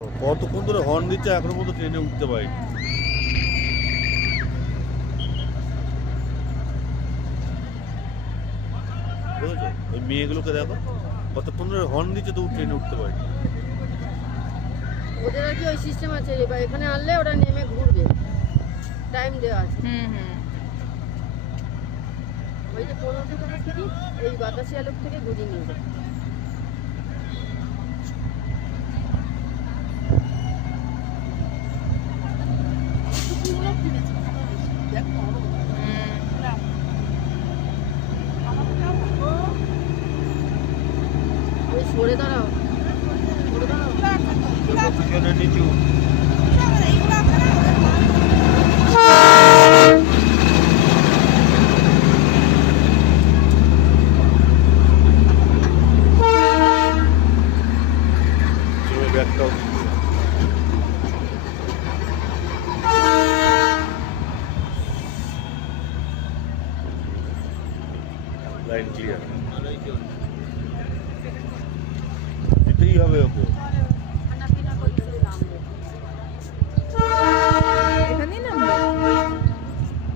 কতক্ষণ ধরে হর্ন দিচ্ছে এখনো পর্যন্ত ট্রেনে উঠতে পারি। বুঝেছো, ওই মেয়েগুলোকে দেখো কতক্ষণ ধরে হর্ন দিচ্ছে তো ট্রেনে উঠতে পারি। ওদের আর কি ওই সিস্টেম আছে, এবার এখানে আনলে ওরা নেমে ঘুরবে, টাইম দেওয়া আছে। ওই যে 15 টাকা টিকিট, এই বাতাসিয়া লোক থেকে ঘুরিয়ে নিয়ে যায়। ওই সরে দাঁড়াও, সরে দাঁড়াও। পিছনে নিচু ব্যাগটাও লাইন ক্লিয়ার দিতেই হবে ওকে।